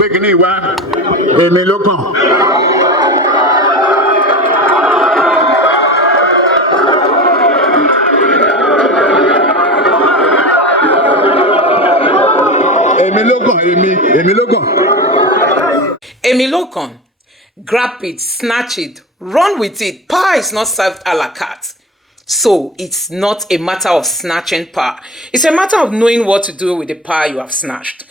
gbé kíní wá, èmi ló kàn. Èmi ló kàn. Grab it, snatch it, run with it. Power is not served a la carte. So it's not a matter of snatching power. It's a matter of knowing what to do with the power you have snatched.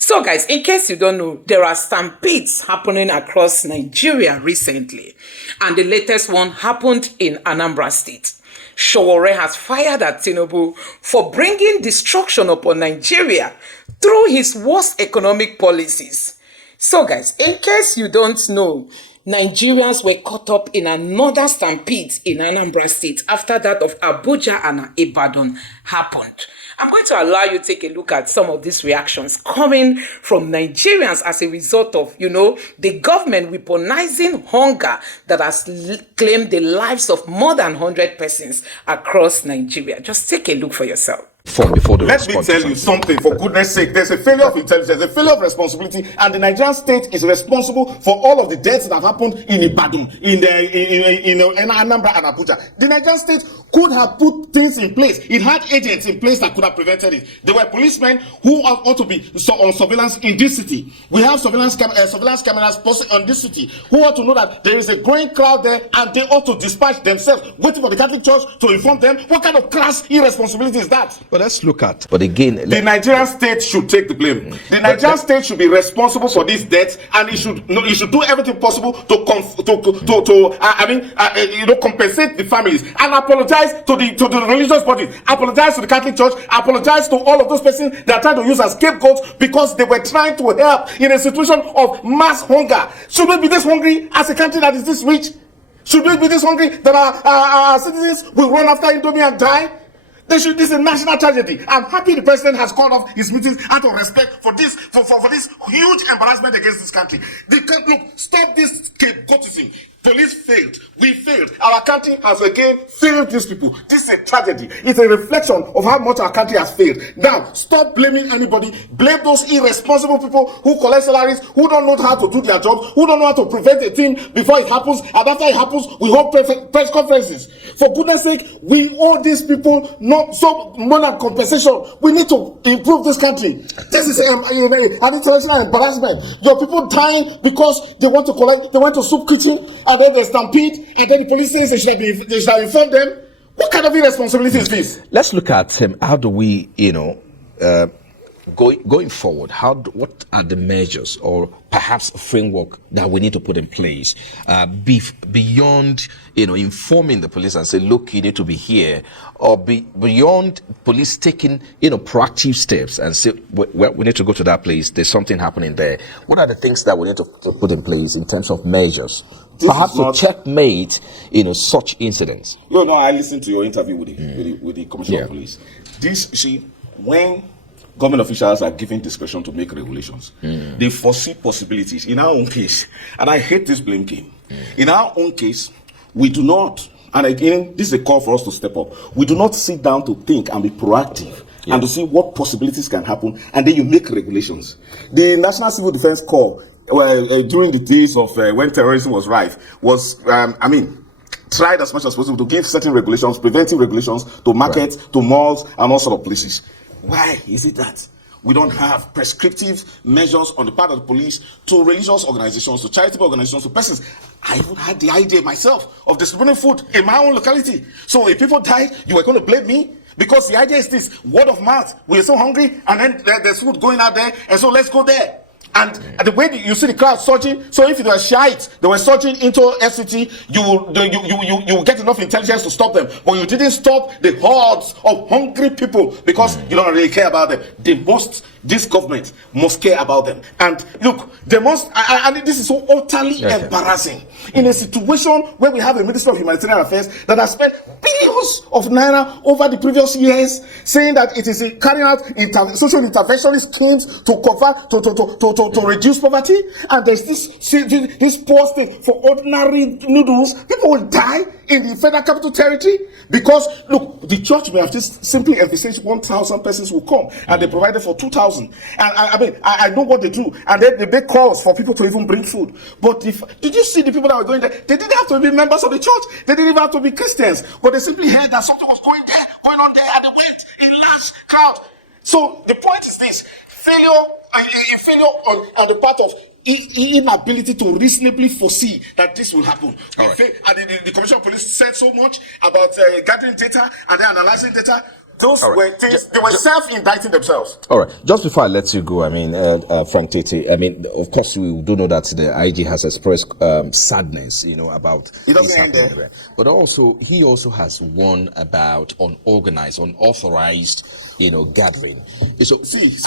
So guys, in case you don't know, there are stampedes happening across Nigeria recently. And the latest one happened in Anambra State. Showore has fired at Tinubu for bringing destruction upon Nigeria through his worst economic policies. So guys, in case you don't know, Nigerians were caught up in another stampede in Anambra State after that of Abuja and Ibadan happened. I'm going to allow you to take a look at some of these reactions coming from Nigerians as a result of, the government weaponizing hunger that has claimed the lives of more than 100 persons across Nigeria. Just take a look for yourself. Let me tell you something, for goodness sake. There's a failure of intelligence, a failure of responsibility, and the Nigerian state is responsible for all of the deaths that have happened in Ibadan, in Anambra and Abuja. The Nigerian state could have put things in place. It had agents in place that could have prevented it. There were policemen who ought to be on surveillance in this city. We have surveillance cameras on this city who ought to know that there is a growing crowd there, and they ought to dispatch themselves, waiting for the Catholic Church to inform them. What kind of crass irresponsibility is that? But let's look at. But again, the Nigerian state should take the blame. The Nigerian state should be responsible for these deaths, and it should do everything possible to compensate the families and apologize to the religious bodies, apologize to the Catholic Church, apologize to all of those persons that are trying to use as scapegoats because they were trying to help in a situation of mass hunger. Should we be this hungry as a country that is this rich? Should we be this hungry that our citizens will run after Indomie and die? This is a national tragedy. I'm happy the president has called off his meetings out of respect for this huge embarrassment against this country. Look, stop this scapegoatism. Police failed. We failed. Our country has again failed these people. This is a tragedy. It's a reflection of how much our country has failed. Now, stop blaming anybody. Blame those irresponsible people who collect salaries, who don't know how to do their jobs, who don't know how to prevent a thing before it happens, and after it happens, we hold press conferences. For goodness sake, we owe these people not so more than compensation. We need to improve this country. This is an international embarrassment. Your people dying because they want to soup kitchen, and then they stampede, and then the police says they should have informed them. What kind of irresponsibility is this? Let's look at how do we, going forward, what are the measures or perhaps a framework that we need to put in place beyond, informing the police and say, look, you need to be here, or beyond police taking, proactive steps and say, well, we need to go to that place. There's something happening there. What are the things that we need to put in place in terms of measures? Perhaps to checkmate, such incidents. I listened to your interview with the Commissioner of Police. When government officials are given discretion to make regulations, they foresee possibilities. In our own case, and I hate this blame game, in our own case, we do not, and again, this is a call for us to step up, we do not sit down to think and be proactive and to see what possibilities can happen, and then you make regulations. The National Civil Defense Corps, during the days of when terrorism was rife, was, tried as much as possible to give certain regulations, preventive regulations to markets, to malls, and all sort of places. Why is it that we don't have prescriptive measures on the part of the police to religious organizations, to charitable organizations, to persons? I even had the idea myself of distributing food in my own locality. So if people died, you were going to blame me? Because the idea is this, word of mouth. We are so hungry, and then there's food going out there, and so let's go there. And the way you see the crowd surging, so if they were Shiites, they were surging into FCT, you will get enough intelligence to stop them. But you didn't stop the hordes of hungry people because you don't really care about them. This government must care about them. And look, they must, and this is so utterly embarrassing. In a situation where we have a Minister of Humanitarian Affairs that has spent billions of naira over the previous years, saying that it is carrying out social interventionist schemes to to reduce poverty, and there's this poor state for ordinary noodles. People will die in the Federal Capital Territory because, look, the church may have just simply envisaged 1,000 persons will come, and they provided for 2,000. And I know what they do, and then they make calls for people to even bring food. But did you see the people that were going there? They didn't have to be members of the church. They didn't even have to be Christians, but they simply heard that something was going on there, and they went in large crowd. So the point is this: failure on the part of inability to reasonably foresee that this will happen. And the Commissioner of Police said so much about gathering data and then analyzing data. Those were things, they were self-indicting themselves. All right. Just before I let you go, Frank Tete, of course, we do know that the IG has expressed sadness, about it doesn't end there. But also, he also has warned about unorganized, unauthorized, gathering. So,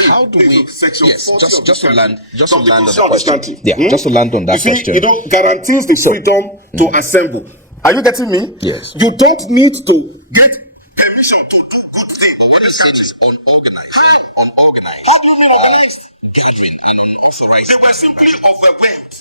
how do we? Yes, just to land on the question. Yeah, just to land on that question. Guarantees the freedom to assemble. Are you getting me? Yes. You don't need to get permission to do good things. But what I'm saying is unorganized. Unorganized. How do you mean organized? Gathering and unauthorized. They were simply overwhelmed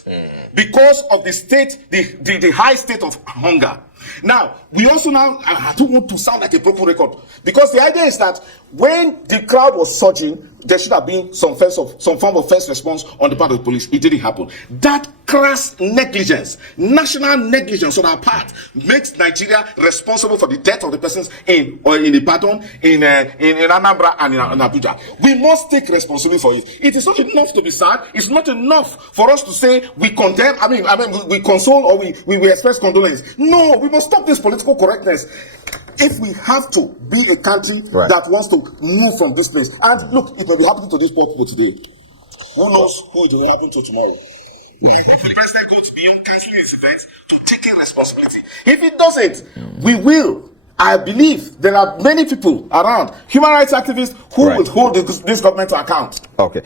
because of the state, the high state of hunger. Now, we also I don't want to sound like a broken record, because the idea is that when the crowd was surging, there should have been some form of first response on the part of the police. It didn't happen. That crass negligence, national negligence on our part, makes Nigeria responsible for the death of the persons in Ibadan, in Anambra, and in Abuja. We must take responsibility for it. It is not enough to be sad. It's not enough for us to say we condemn. We console or we express condolence. No, we must stop this political correctness. If we have to be a country that wants to move from this place, and look, it may be happening to these poor people today. Who knows who it will happen to tomorrow? The president goes beyond cancelling his events to taking responsibility. If it doesn't, we will. I believe there are many people around, human rights activists, who will hold this government to account. Okay.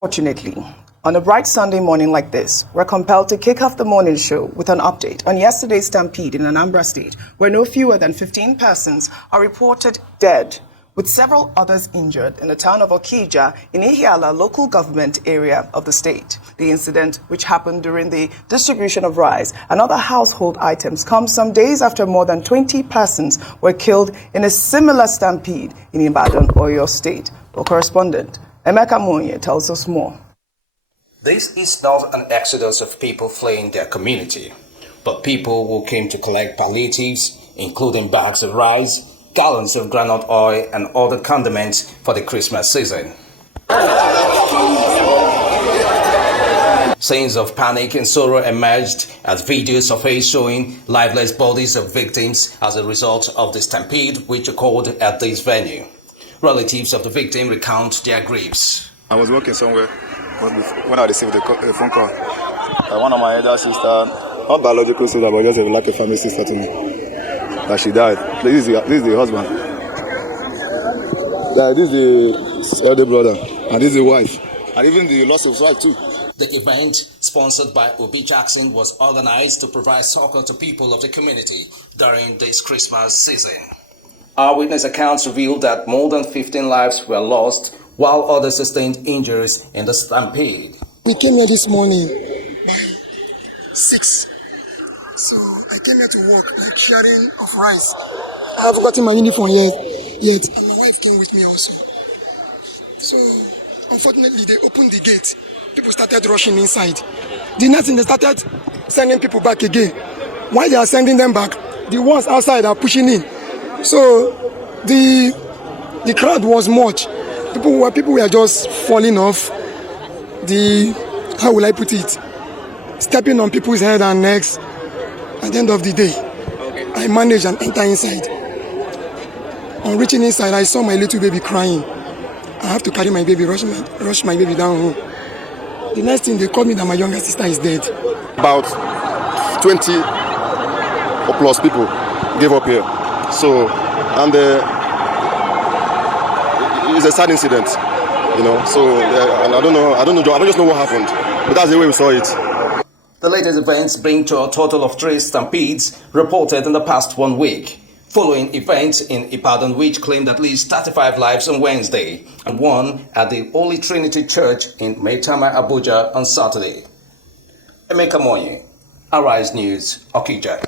Fortunately, on a bright Sunday morning like this, we're compelled to kick off the morning show with an update on yesterday's Stampede in Anambra State, where no fewer than 15 persons are reported dead, with several others injured in the town of Okija in Ihiala local government area of the state. The incident, which happened during the distribution of rice and other household items, comes some days after more than 20 persons were killed in a similar stampede in Ibadan, Oyo State. Our correspondent, Emeka Monye, tells us more. This is not an exodus of people fleeing their community, but people who came to collect palliatives, including bags of rice, gallons of groundnut oil, and other condiments for the Christmas season. Scenes of panic and sorrow emerged as videos surfaced showing lifeless bodies of victims as a result of the stampede which occurred at this venue. Relatives of the victim recount their griefs. I was working somewhere when I received the phone call. One of my elder sisters, not biological sister, but just like a family sister to me, that she died. This is the husband. This is the elder brother, and this is the wife, and even the lost of his wife too. The event, sponsored by Obi Jackson, was organized to provide succor to people of the community during this Christmas season. Our witness accounts revealed that more than 15 lives were lost, while others sustained injuries in the stampede. We came here this morning by 6. So I came here to work, like sharing of rice. I have gotten my uniform yet, and my wife came with me also. So unfortunately, they opened the gate. People started rushing inside. The next thing, they started sending people back again. While they are sending them back, the ones outside are pushing in. So the crowd was much. People were just falling off. How will I put it? Stepping on people's head and necks. At the end of the day, I managed and enter inside. On reaching inside, I saw my little baby crying. I have to carry my baby, rush my baby down home. The next thing, they called me that my younger sister is dead. About 20 or plus people gave up here. So, and it's a sad incident, So, and I don't know. I don't just know what happened, but that's the way we saw it. The latest events bring to a total of 3 stampedes reported in the past 1 week. following events in Ibadan which claimed at least 35 lives on Wednesday and one at the Holy Trinity Church in Maitama, Abuja on Saturday. Emeka Moye, Arise News, Okija.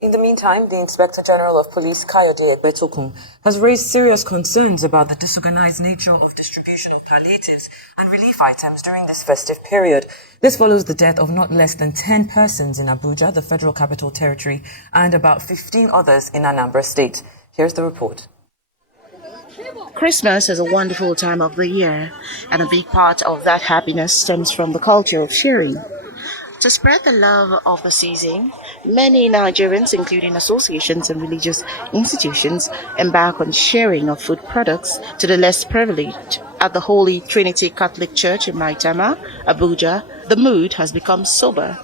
In the meantime, the Inspector General of Police, Kayode Egbetokun, has raised serious concerns about the disorganized nature of distribution of palliatives and relief items during this festive period. This follows the death of not less than 10 persons in Abuja, the Federal Capital Territory, and about 15 others in Anambra State. Here's the report. Christmas is a wonderful time of the year, and a big part of that happiness stems from the culture of sharing. To spread the love of the season, many Nigerians, including associations and religious institutions, embark on sharing of food products to the less privileged. At the Holy Trinity Catholic Church in Maitama, Abuja, the mood has become sober.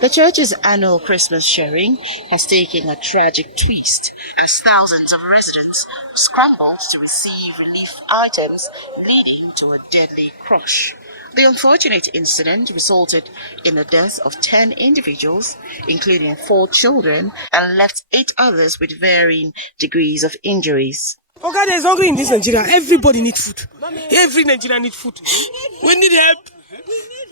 The church's annual Christmas sharing has taken a tragic twist as thousands of residents scrambled to receive relief items, leading to a deadly crush. The unfortunate incident resulted in the deaths of 10 individuals, including 4 children, and left 8 others with varying degrees of injuries. Okay, there's hungry in this Nigeria. Everybody needs food. Every Nigerian needs food. We need help.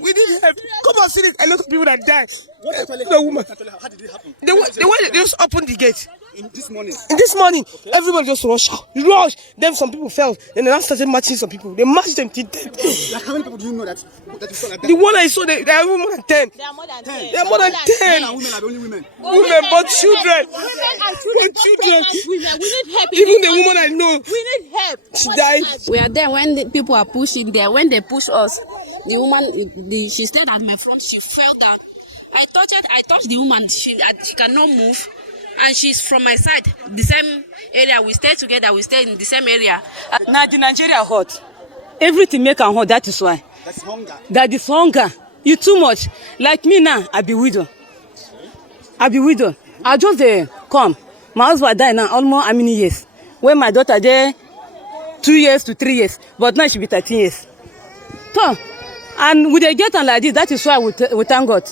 We need help. Come and see this. A lot of people that died. The woman. How did it happen? They just opened the gate. In this morning, okay. Everybody just rushed. Then some people fell. Then they now started matching some people. They matched them to death. Like how many people do you know that you saw like that? The one I saw, they are more than 10. They are more than 10. They are more than 10. Men and women are the only women. Women, but children. Women and children. We need help. Even the woman I know. We need help. She died. We are there when the people are pushing there. When they push us, the woman, she stayed at my front. She fell down. I touched the woman. She cannot move. And she's from my side, the same area. We stay together, we stay in the same area. Now the Nigeria hot. Everything make am hot, that is why. That's hunger. That is hunger. You too much. Like me now, I be widow. I just come. My husband died now almost how many years? When my daughter there, 2 years to 3 years. But now she be 13 years. So, and with a get on like this, that is why we thank God.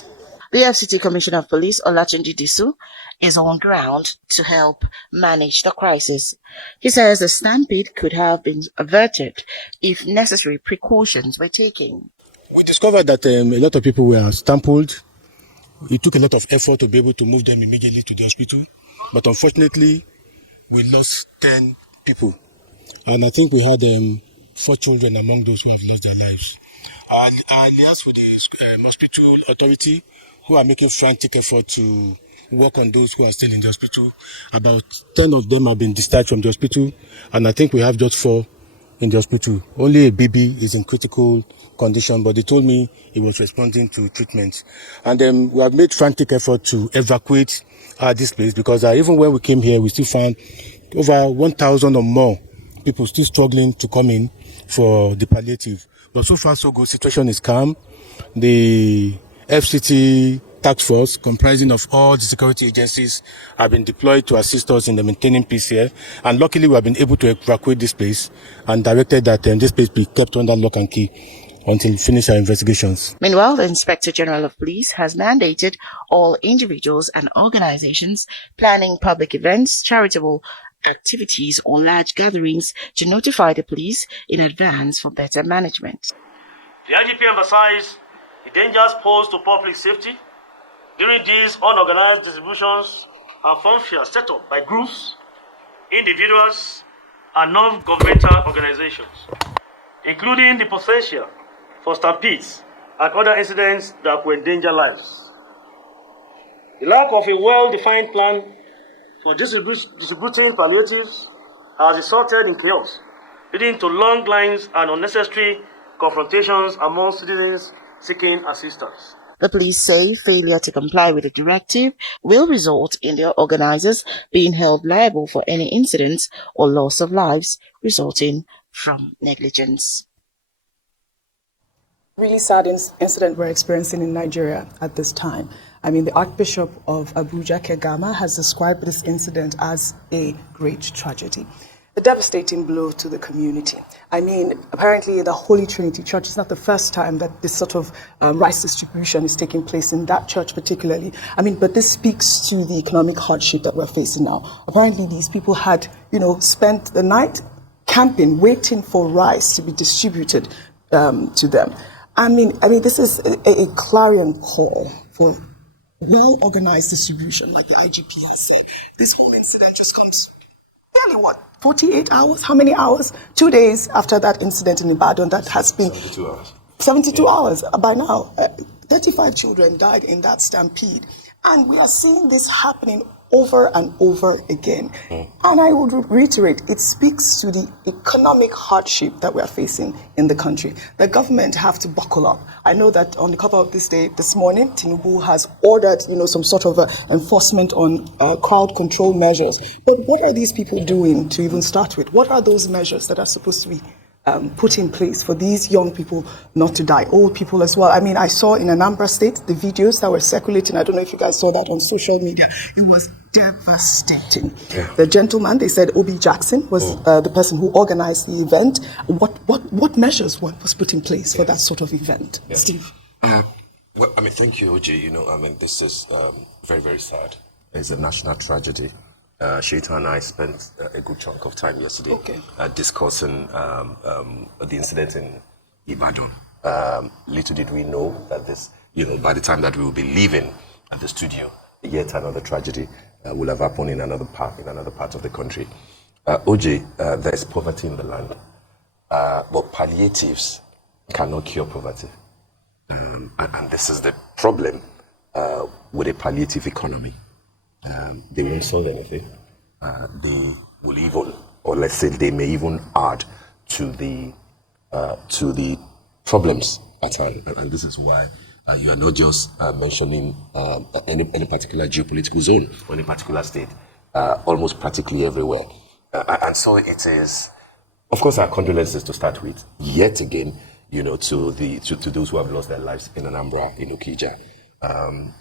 The FCT Commissioner of Police, Olatunji Disu, is on ground to help manage the crisis. He says the stampede could have been averted if necessary precautions were taken. We discovered that a lot of people were stampled. It took a lot of effort to be able to move them immediately to the hospital. But unfortunately, we lost 10 people. And I think we had 4 children among those who have lost their lives. I liaised with the hospital authority, who are making frantic effort to work on those who are still in the hospital. About 10 of them have been discharged from the hospital, and I think we have just 4 in the hospital. Only a baby is in critical condition, but they told me he was responding to treatment. And we have made frantic effort to evacuate this place, because even when we came here, we still found over 1,000 or more people still struggling to come in for the palliative. But so far, so good. Situation is calm. The FCT task force, comprising of all the security agencies, have been deployed to assist us in the maintaining peace here. And luckily, we have been able to evacuate this place and directed that this place be kept under lock and key until we finish our investigations. Meanwhile, the Inspector General of Police has mandated all individuals and organizations planning public events, charitable activities, or large gatherings to notify the police in advance for better management. The IGP emphasized the dangers posed to public safety during these unorganized distributions and fund fairs set up by groups, individuals, and non-governmental organizations, including the potential for stampedes and other incidents that could endanger lives. The lack of a well-defined plan for distributing palliatives has resulted in chaos, leading to long lines and unnecessary confrontations among citizens seeking assistance. The police say failure to comply with the directive will result in their organizers being held liable for any incidents or loss of lives resulting from negligence. Really sad incident we're experiencing in Nigeria at this time. I mean, the Archbishop of Abuja, Kegama, has described this incident as a great tragedy. a devastating blow to the community. I mean, apparently the Holy Trinity Church is not the first time that this sort of rice distribution is taking place in that church particularly. I mean, but this speaks to the economic hardship that we're facing now. Apparently these people had, spent the night camping, waiting for rice to be distributed to them. I mean, this is a clarion call for well-organized distribution, like the IGP has said. This whole incident just comes barely 48 hours? How many hours? 2 days after that incident in Ibadan that has been 72 hours. 72 hours by now. 35 children died in that stampede. And we are seeing this happening over and over again. And I would reiterate, it speaks to the economic hardship that we are facing in the country. The government have to buckle up. I know that on the cover of this morning, Tinubu has ordered, some sort of enforcement on crowd control measures. But what are these people doing to even start with? What are those measures that are supposed to be put in place for these young people not to die, old people as well? I mean, I saw in Anambra State the videos that were circulating. I don't know if you guys saw that on social media. It was devastating. Yeah. The gentleman, they said Obi Jackson was the person who organized the event. What measures was put in place for that sort of event? Yeah. Steve? Well, thank you, OJ. This is very, very sad. It's a national tragedy. Sheita and I spent a good chunk of time yesterday discussing the incident in Ibadan. Little did we know that this, by the time that we will be leaving at the studio, yet another tragedy will have happened in another part of the country. OJ, there is poverty in the land, but palliatives cannot cure poverty. And this is the problem with a palliative economy. They won't solve anything. They will even, or let's say they may even add to the problems at hand. And this is why you are not just mentioning any particular geopolitical zone or any particular state, almost practically everywhere. And so it is, of course, our condolences to start with, yet again, to those who have lost their lives in Anambra, in Okija.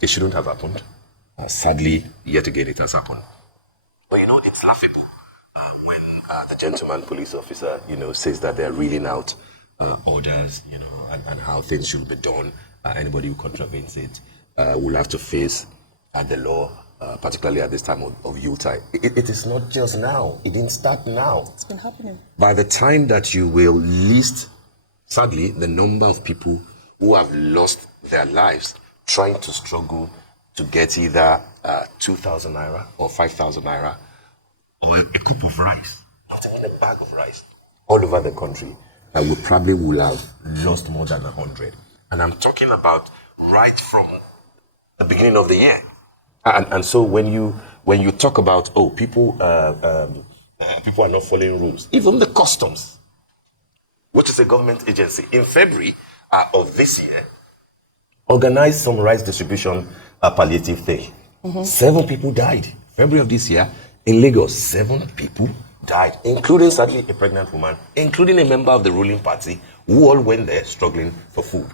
It shouldn't have happened. Sadly, yet again, it has happened. But it's laughable when the gentleman police officer, says that they're reeling out orders, and how things should be done. Anybody who contravenes it will have to face the law, particularly at this time of Yuletide. It is not just now. It didn't start now. It's been happening. By the time that you will list, sadly, the number of people who have lost their lives trying to struggle to get either 2,000 naira or 5,000 naira or a cup of rice, not even a bag of rice, all over the country, we probably will have lost more than 100. And I'm talking about right from the beginning of the year. And so when you talk about, people are not following rules, even the customs, which is a government agency, in February of this year, organized some rice distribution palliative thing. 7 people died. February of this year, in Lagos, 7 people died, including sadly a pregnant woman, including a member of the ruling party, who all went there struggling for food.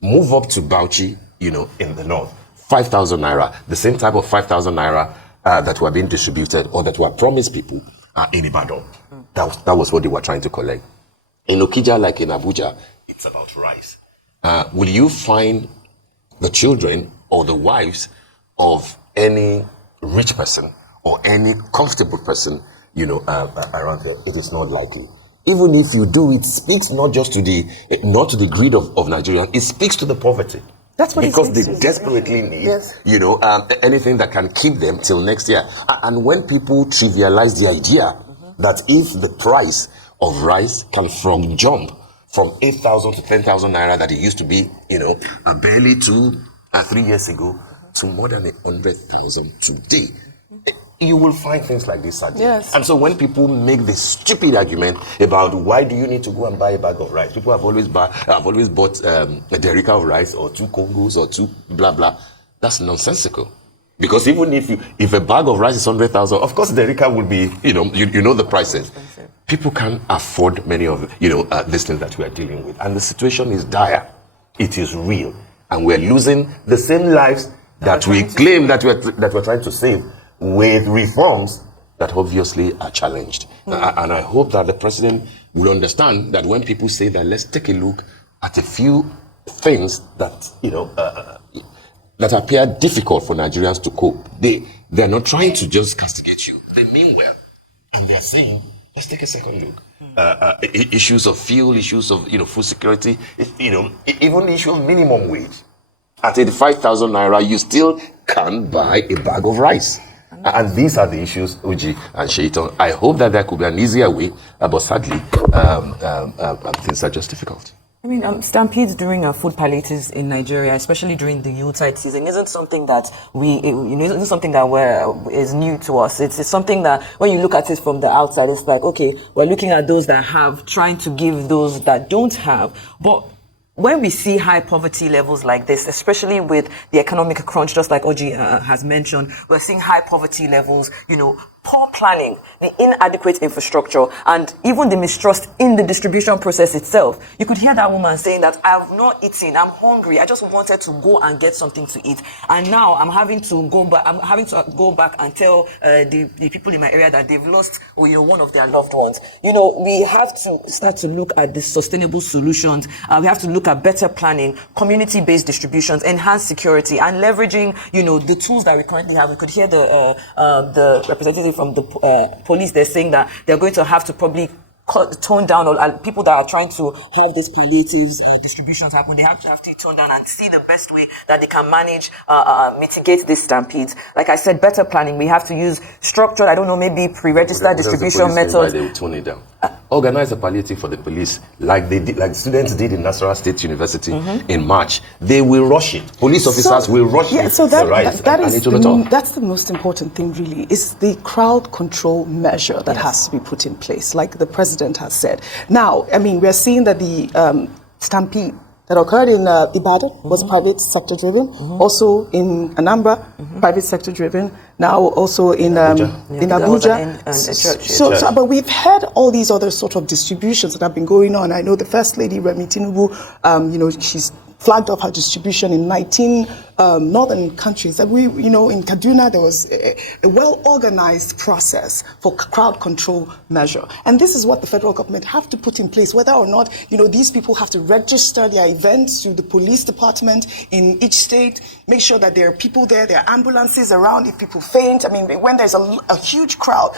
Move up to Bauchi, in the north, 5,000 naira, the same type of 5,000 naira that were being distributed or that were promised people in Ibadan. That was what they were trying to collect. In Okija, like in Abuja, it's about rice. Will you find the children or the wives of any rich person or any comfortable person, around here? It is not likely. Even if you do, it speaks not just to the greed of Nigerians, it speaks to the poverty. That's what because they desperately need, anything that can keep them till next year. And when people trivialize the idea that if the price of rice can jump from 8,000 to 10,000 naira that it used to be, barely 3 years ago, to more than 100,000 today, you will find things like this sadly. Yes. And so when people make this stupid argument about why do you need to go and buy a bag of rice, people have always bought a derica of rice or 2 Congos or 2 blah blah. That's nonsensical. Because even if a bag of rice is 100,000, of course derica will be, you know the prices. People can't afford many of these things that we are dealing with, and the situation is dire. It is real, and we're losing the same lives that we claim that we're trying to save with reforms that obviously are challenged. And I hope that the president will understand that when people say that, let's take a look at a few things that, that appear difficult for Nigerians to cope. They're not trying to just castigate you. They mean well. And they're saying, let's take a second look. Issues of fuel, issues of food security, even the issue of minimum wage. At 85,000 naira, you still can't buy a bag of rice. And these are the issues, Uji and Shaitan. I hope that there could be an easier way, but sadly, things are just difficult. I mean, stampedes during food palliatives in Nigeria, especially during the Yuletide season, isn't something that isn't something that is new to us. It's something that when you look at it from the outside, it's like, okay, we're looking at those that have, trying to give those that don't have. But when we see high poverty levels like this, especially with the economic crunch, just like Oji has mentioned, we're seeing high poverty levels, poor planning, the inadequate infrastructure, and even the mistrust in the distribution process itself. You could hear that woman saying that I've not eaten, I'm hungry, I just wanted to go and get something to eat, and now I'm having to go back and tell the people in my area that they've lost one of their loved ones. We have to start to look at the sustainable solutions. We have to look at better planning, community-based distributions, enhanced security, and leveraging the tools that we currently have. We could hear the representative from the police. They're saying that they're going to have to probably tone down, or people that are trying to have these palliatives distributions happen, they have to tone down and see the best way that they can manage, mitigate these stampedes. Like I said, better planning. We have to use structured, maybe pre-registered distribution methods. They will tone it down. Organize a palliative for the police, like students did in National State University in March. They will rush it. Police officers will rush it. So that's the most important thing, really, is the crowd control measure that has to be put in place, like the president has said. Now, we're seeing that the stampede that occurred in Ibadan was private sector driven, also in Anambra, private sector driven, now also in Abuja. But we've had all these other sort of distributions that have been going on. I know the First Lady, Remi Tinubu, she's flagged off her distribution in 19 northern countries. That in Kaduna, there was a well-organized process for crowd control measure. And this is what the federal government have to put in place, whether or not, these people have to register their events to the police department in each state, make sure that there are people there are ambulances around if people faint. When there's a huge crowd,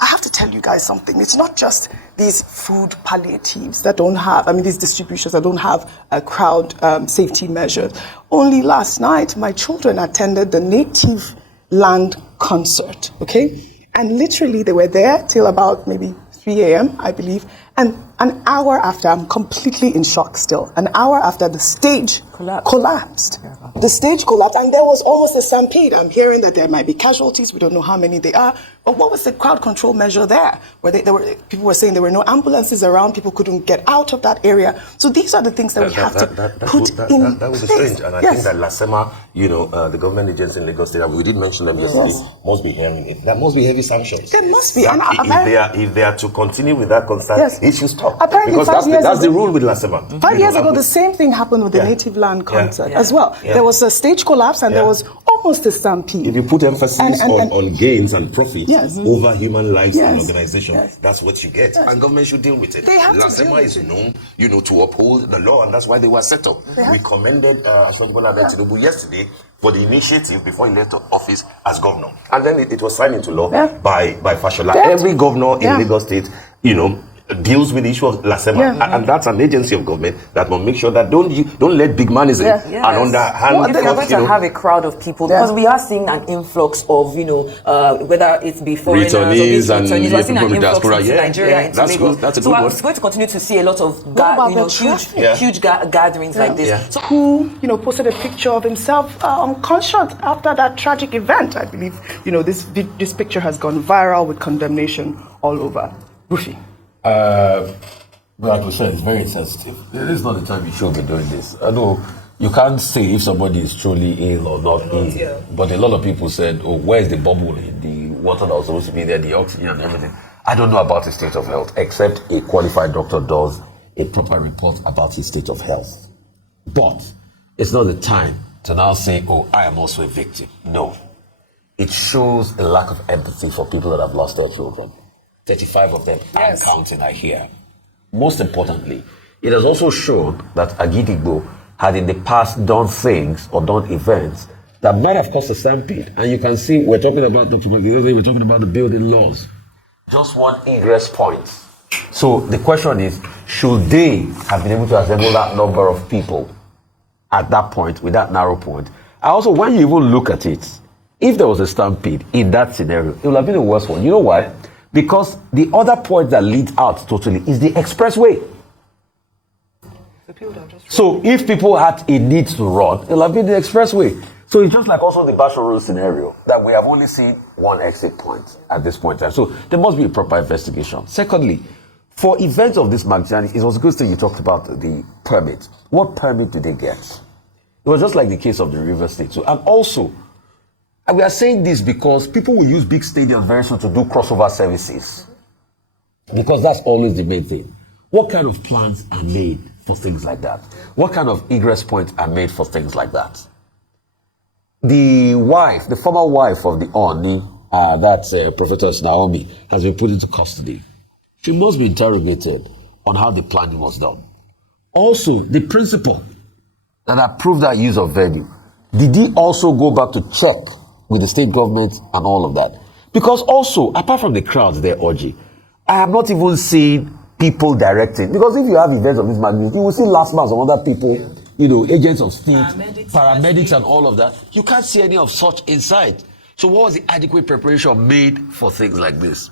I have to tell you guys something. It's not just these food palliatives that don't have, these distributions that don't have a crowd safety measures. Only last night, my children attended the Native Land concert, okay? And literally they were there till about maybe 3 a.m., I believe. And an hour after, I'm completely in shock still, an hour after the stage collapsed. The stage collapsed and there was almost a stampede. I'm hearing that there might be casualties. We don't know how many they are. But what was the crowd control measure there? People were saying there were no ambulances around. People couldn't get out of that area. So these are the things that we have to put in That was place. strange. And I think that LASEMA, the government agency in Lagos State, we did mention them yesterday, must be hearing it. There must be heavy sanctions. There must be. If they are to continue with that constant, it should stop. Apparently because that's the rule with LASEMA. 5 years ago, the same thing happened with the Native Land concert as well. There was a stage collapse and there was almost a stampede. If you put emphasis on gains and profits over human lives and organization, that's what you get. And government should deal with it. LASEMA is known, to uphold the law, and that's why they were set up. We commended Tinubu yesterday for the initiative before he left office as governor. And then it was signed into law by Fashola. Every governor in Lagos State, deals with the issue of LASEMA, and that's an agency of government that will make sure that don't let big manism and underhand. They're going to have a crowd of people because we are seeing an influx of whether it's be foreigners or returnees. We're seeing an influx into Nigeria, into Lagos. That's a so good we're one. going to continue to see a lot of huge gatherings like this. So who posted a picture of himself unconscious after that tragic event? I believe this picture has gone viral with condemnation all over. Rufi. Like we said, it's very sensitive. It is not the time you should be doing this. I know you can't say if somebody is truly ill or not ill, but a lot of people said, where's the bubble in the water that was supposed to be there, the oxygen and everything. I don't know about his state of health, except a qualified doctor does a proper report about his state of health. But it's not the time to now say, I am also a victim. No. it shows a lack of empathy for people that have lost their children. 35 of them and counting are here. Most importantly, it has also shown that Agidigbo had in the past done things or done events that might have caused a stampede. And you can see, we're talking about, Dr. McGill, we're talking about the building laws. Just one ingress point. So the question is, should they have been able to assemble that number of people at that point, with that narrow point? And also, when you even look at it, if there was a stampede in that scenario, it would have been the worst one. You know why? Because the other point that leads out totally is the expressway. So if people had a need to run, it would have been the expressway. So it's just like also the Basho Road scenario, that we have only seen one exit point at this point in time. So there must be a proper investigation. Secondly, for events of this magnitude, it was a good thing you talked about the permit. What permit did they get? It was just like the case of the River State. So, and also, and we are saying this because people will use big stadiums very soon to do crossover services. Because that's always the main thing. What kind of plans are made for things like that? What kind of egress points are made for things like that? The wife, the former wife of the Oni, that's Prophetess Naomi, has been put into custody. She must be interrogated on how the planning was done. Also, the principal that approved that use of venue, did he also go back to check with the state government and all of that? Because also, apart from the crowds there, Oji, I have not even seen people directing. Because if you have events of this magnitude, you will see last month some other people, you know, agents of state, paramedics and all of that. You can't see any of such inside. So what was the adequate preparation made for things like this?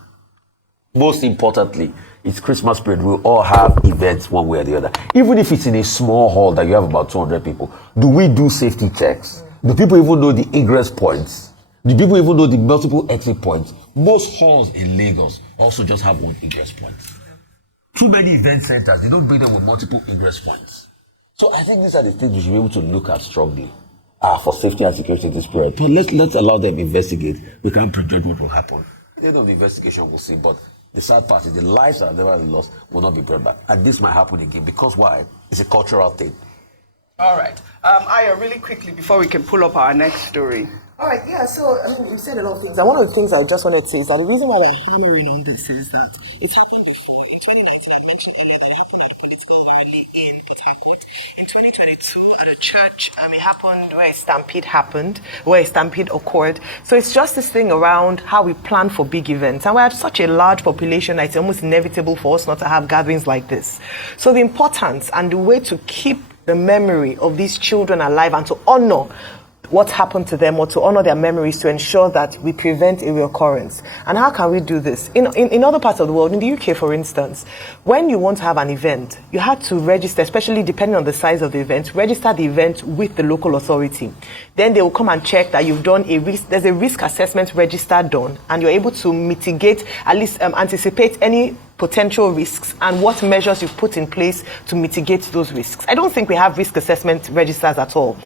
Most importantly, it's Christmas period. We'll all have events one way or the other. Even if it's in a small hall that you have about 200 people, do we do safety checks? Do people even know the egress points? Do people even know the multiple exit points? Most halls in Lagos also just have one egress point. Too many event centers, they don't build them with multiple egress points. So I think these are the things we should be able to look at strongly for safety and security in this period. But let's allow them investigate. We can't prejudge what will happen. At the end of the investigation, we'll see. But the sad part is the lives that have never been lost will not be brought back. And this might happen again. Because why? It's a cultural thing. All right. Aya, really quickly before we can pull up our next story. All right, yeah, so, I mean, you said a lot of things. And one of the things I just wanted to say is that the reason why we're following on this is that it's happened before. In 2019, I mentioned a lot that happened in political rally in Port Harcourt. In 2022, at a church, it happened where a stampede happened, where a stampede occurred. So it's just this thing around how we plan for big events. And we have such a large population that it's almost inevitable for us not to have gatherings like this. So the importance and the way to keep the memory of these children alive and to honor what happened to them or to honor their memories to ensure that we prevent a reoccurrence. And how can we do this? In other parts of the world, in the UK, for instance, when you want to have an event, you had to register, especially depending on the size of the event, register the event with the local authority. Then they will come and check that you've done there's a risk assessment register done, and you're able to mitigate, at least anticipate any potential risks and what measures you've put in place to mitigate those risks. I don't think we have risk assessment registers at all.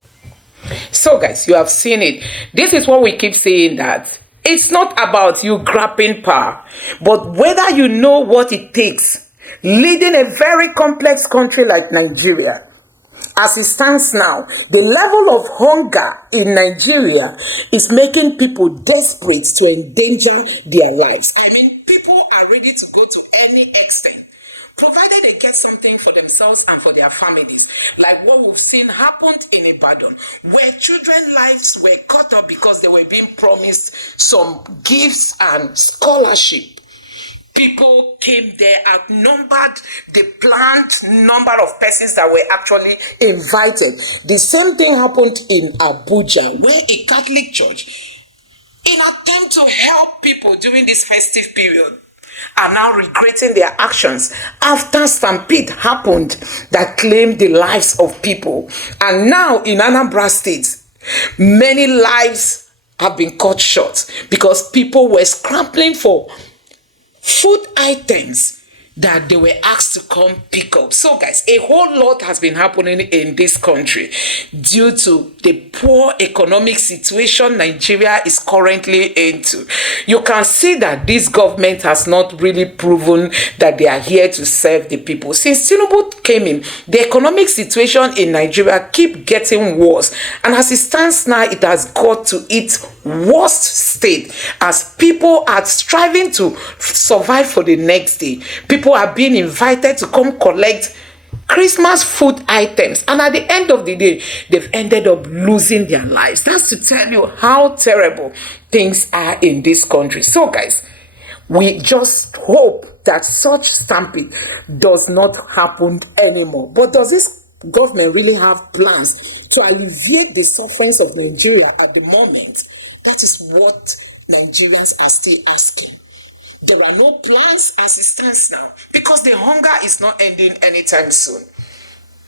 So guys, you have seen it. This is what we keep saying, that it's not about you grabbing power, but whether you know what it takes leading a very complex country like Nigeria. As it stands now, the level of hunger in Nigeria is making people desperate to endanger their lives. I mean, people are ready to go to any extent, provided they get something for themselves and for their families, like what we've seen happened in Ibadan, where children's lives were cut off because they were being promised some gifts and scholarship. People came there, outnumbered the planned number of persons that were actually invited. The same thing happened in Abuja, where a Catholic church, in attempt to help people during this festive period, are now regretting their actions after stampede happened that claimed the lives of people. And now in Anambra State, many lives have been cut short because people were scrambling for food items that they were asked to come pick up. So guys, a whole lot has been happening in this country due to the poor economic situation Nigeria is currently into. You can see that this government has not really proven that they are here to serve the people. Since Tinubu came in, the economic situation in Nigeria keep getting worse, and as it stands now, it has got to its worst state as people are striving to survive for the next day. People are being invited to come collect Christmas food items, and at the end of the day, they've ended up losing their lives. That's to tell you how terrible things are in this country. So guys, we just hope that such stampede does not happen anymore. But does this government really have plans to alleviate the sufferings of Nigeria at the moment? That is what Nigerians are still asking. There are no plans as it stands now because the hunger is not ending anytime soon.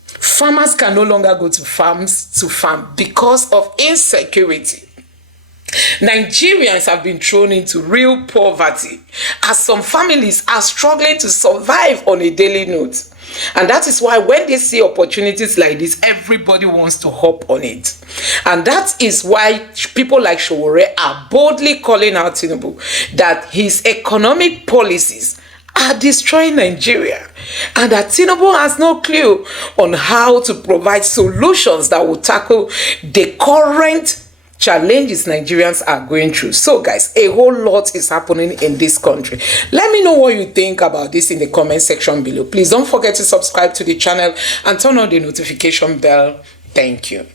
Farmers can no longer go to farms to farm because of insecurity. Nigerians have been thrown into real poverty as some families are struggling to survive on a daily note. And that is why when they see opportunities like this, everybody wants to hop on it. And that is why people like Sowore are boldly calling out Tinubu that his economic policies are destroying Nigeria, and that Tinubu has no clue on how to provide solutions that will tackle the current challenges Nigerians are going through. So guys, a whole lot is happening in this country. Let me know what you think about this in the comment section below. Please don't forget to subscribe to the channel and turn on the notification bell. Thank you.